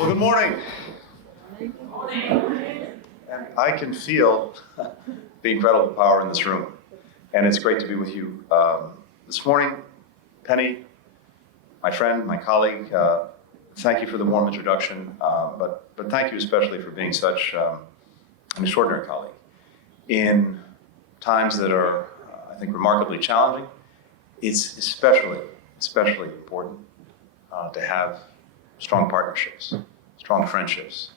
Well, good morning. And I can feel the incredible power in this room. And it's great to be with you this morning. Penny, my friend, my colleague, thank you for the warm introduction, but thank you especially for being such an extraordinary colleague. In times that are, I think, remarkably challenging, it's especially important to have strong partnerships, strong friendships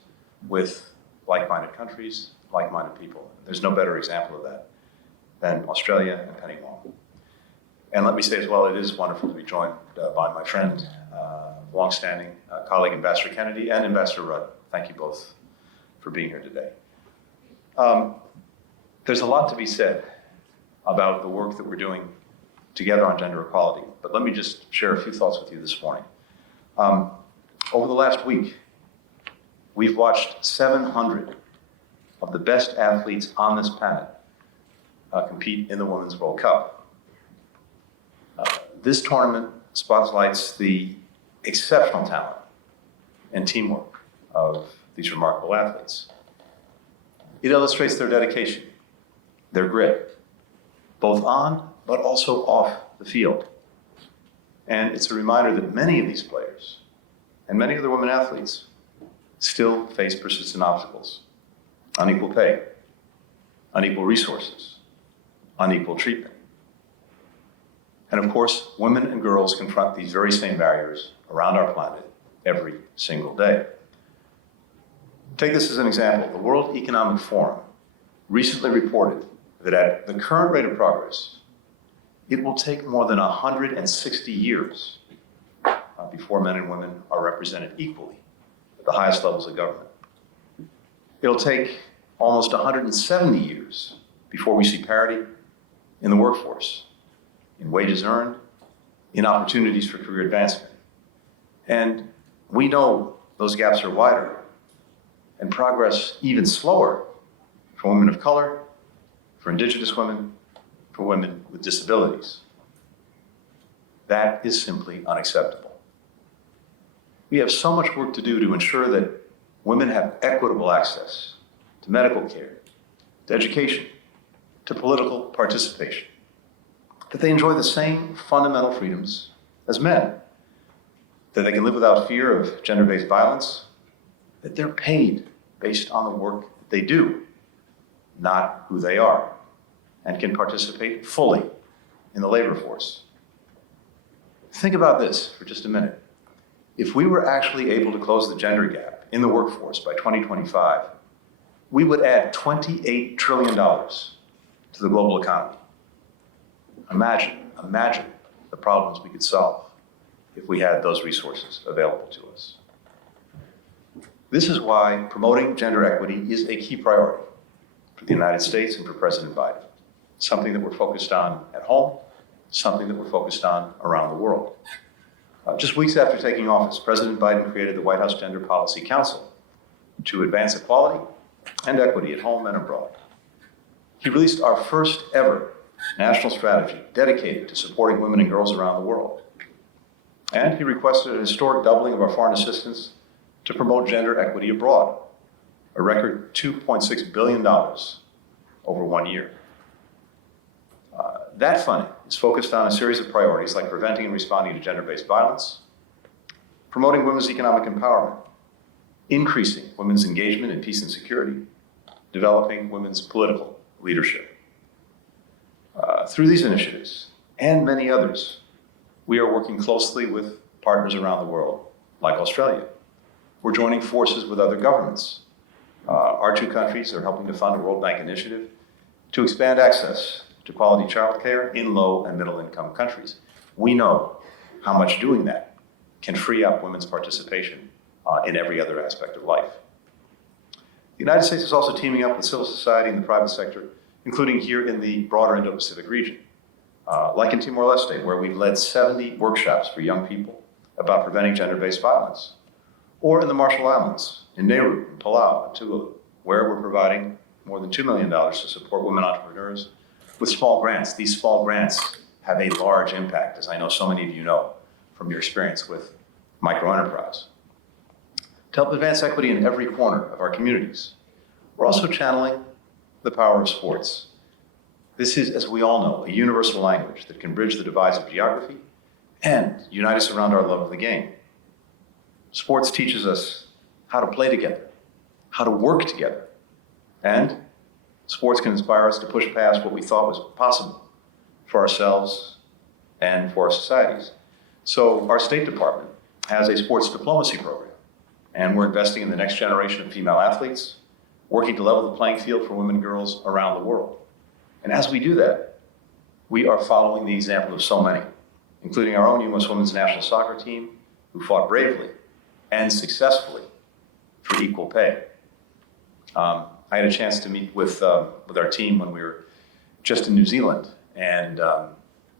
with like-minded countries, like-minded people. There's no better example of that than Australia and Penny Wong. And let me say as well, it is wonderful to be joined by my friend, longstanding colleague, Ambassador Kennedy and Ambassador Rudd. Thank you both for being here today. There's a lot to be said about the work that we're doing together on gender equality, but let me just share a few thoughts with you this morning. Over the last week, we've watched 700 of the best athletes on this planet compete in the Women's World Cup. This tournament spotlights the exceptional talent and teamwork of these remarkable athletes. It illustrates their dedication, their grit, both on but also off the field. And it's a reminder that many of these players and many of the women athletes still face persistent obstacles: unequal pay, unequal resources, unequal treatment. And of course, women and girls confront these very same barriers around our planet every single day. Take this as an example. The World Economic Forum recently reported that at the current rate of progress, it will take more than 160 years before men and women are represented equally at the highest levels of government. It'll take almost 170 years before we see parity in the workforce, in wages earned, in opportunities for career advancement. And we know those gaps are wider and progress even slower for women of color, for Indigenous women, for women with disabilities. That is simply unacceptable. We have so much work to do to ensure that women have equitable access to medical care, to education, to political participation, that they enjoy the same fundamental freedoms as men, that they can live without fear of gender-based violence, that they're paid based on the work that they do, not who they are, and can participate fully in the labor force. Think about this for just a minute. If we were actually able to close the gender gap in the workforce by 2025, we would add $28 trillion to the global economy. Imagine the problems we could solve if we had those resources available to us. This is why promoting gender equity is a key priority for the United States and for President Biden. Something that we're focused on at home, something that we're focused on around the world. Just weeks after taking office, President Biden created the White House Gender Policy Council to advance equality and equity at home and abroad. He released our first ever national strategy dedicated to supporting women and girls around the world. And he requested a historic doubling of our foreign assistance to promote gender equity abroad, a record $2.6 billion over 1 year. That funding is focused on a series of priorities like preventing and responding to gender-based violence, promoting women's economic empowerment, increasing women's engagement in peace and security, developing women's political leadership. Through these initiatives and many others, we are working closely with partners around the world, like Australia. We're joining forces with other governments. Our two countries are helping to fund a World Bank initiative to expand access to quality childcare in low and middle income countries. We know how much doing that can free up women's participation in every other aspect of life. The United States is also teaming up with civil society and the private sector, including here in the broader Indo-Pacific region, like in Timor-Leste, where we've led 70 workshops for young people about preventing gender-based violence, or in the Marshall Islands, in Nauru, in Palau, and Tuvalu, where we're providing more than $2 million to support women entrepreneurs with small grants. These small grants have a large impact, as I know so many of you know from your experience with microenterprise. to help advance equity in every corner of our communities. We're also channeling the power of sports. This is, as we all know, a universal language that can bridge the divides of geography and unite us around our love of the game. Sports teaches us how to play together, how to work together, and sports can inspire us to push past what we thought was possible for ourselves and for our societies. So our State Department has a sports diplomacy program, and we're investing in the next generation of female athletes, working to level the playing field for women and girls around the world. And as we do that, we are following the example of so many, including our own U.S. women's national soccer team, who fought bravely and successfully for equal pay. I had a chance to meet with our team when we were just in New Zealand, and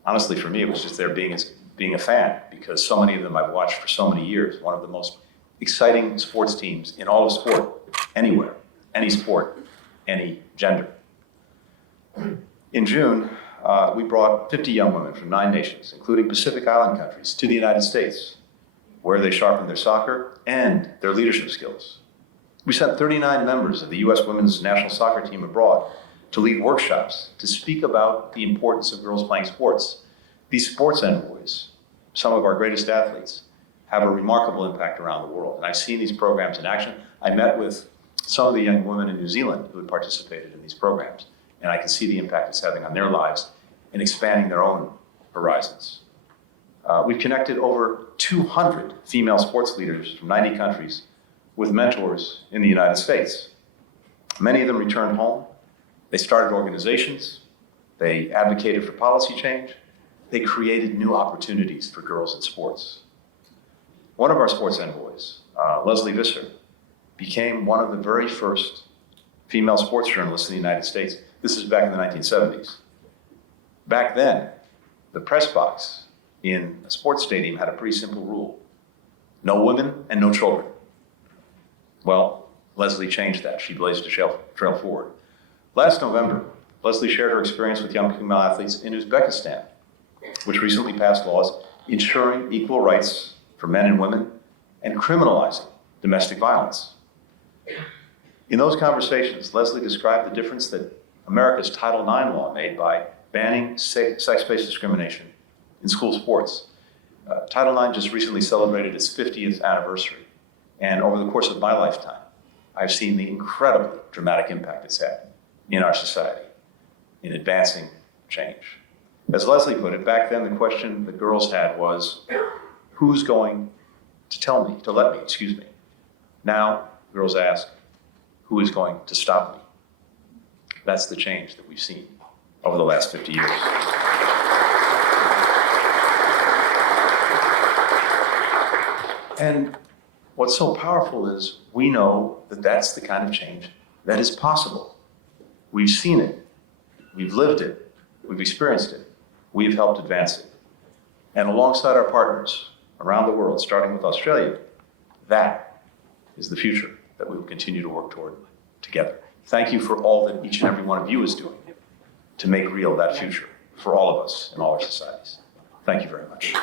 honestly, for me, it was just there being a fan, because so many of them I've watched for so many years. One of the most exciting sports teams in all of sport, anywhere, any sport, any gender. In June, we brought 50 young women from 9 nations, including Pacific Island countries, to the United States, where they sharpened their soccer and their leadership skills. We sent 39 members of the U.S. women's national soccer team abroad to lead workshops to speak about the importance of girls playing sports. These sports envoys, some of our greatest athletes, have a remarkable impact around the world. And I've seen these programs in action. I met with some of the young women in New Zealand who had participated in these programs, and I can see the impact it's having on their lives and expanding their own horizons. We've connected over 200 female sports leaders from 90 countries with mentors in the United States. Many of them returned home. They started organizations. They advocated for policy change. They created new opportunities for girls in sports. One of our sports envoys, Leslie Visser, became one of the very first female sports journalists in the United States. This is back in the 1970s. Back then, the press box in a sports stadium had a pretty simple rule: no women and no children. Well, Leslie changed that. She blazed a trail forward. Last November, Leslie shared her experience with young female athletes in Uzbekistan, which recently passed laws ensuring equal rights for men and women and criminalizing domestic violence. In those conversations, Leslie described the difference that America's Title IX law made by banning sex-based discrimination in school sports. Title IX just recently celebrated its 50th anniversary, and over the course of my lifetime, I've seen the incredibly dramatic impact it's had in our society in advancing change. As Leslie put it, back then the question the girls had was, who's going to let me? Now, girls ask, who is going to stop me? That's the change that we've seen over the last 50 years. And what's so powerful is we know that that's the kind of change that is possible. We've seen it, we've lived it, we've experienced it, we've helped advance it. And alongside our partners around the world, starting with Australia, that is the future that we will continue to work toward together. Thank you for all that each and every one of you is doing to make real that future for all of us in all our societies. Thank you very much.